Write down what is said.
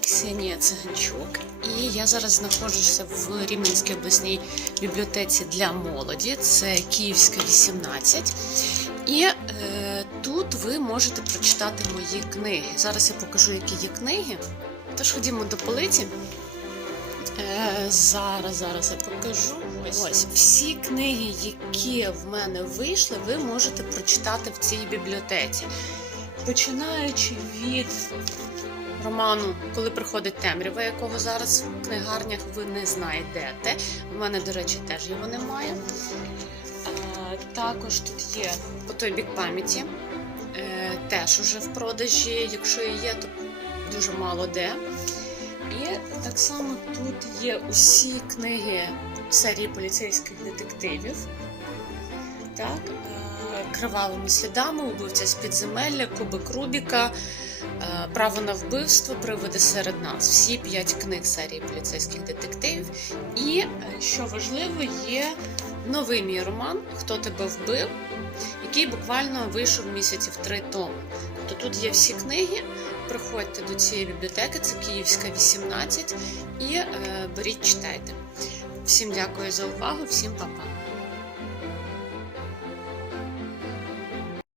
Ксенія Циганчук, і я зараз знаходжуся в Рівненській обласній бібліотеці для молоді. Це Київська 18. І е, тут ви можете прочитати мої книги. Зараз я покажу, які є книги. Тож ходімо до полиці. Е, зараз, зараз я покажу. Ось. Ось всі книги, які в мене вийшли, ви можете прочитати в цій бібліотеці. Починаючи від роману Коли приходить темрява, якого зараз в книгарнях ви не знайдете. У мене, до речі, теж його немає. Також тут є по той бік пам'яті. Е, Теж уже в продажі, якщо і є, то дуже мало де. І так само тут є усі книги серії поліцейських детективів. Так, е, кривавими слідами, убивця з підземелля, кубик Рубіка, е, право на вбивство, привиди серед нас. Всі п'ять книг серії поліцейських детективів. І е, що важливо, є новий мій роман Хто тебе вбив, який буквально вийшов місяців три тому. Тобто тут є всі книги. Приходьте до цієї бібліотеки, це Київська 18, і е, беріть, читайте. Всім дякую за увагу, всім па-па.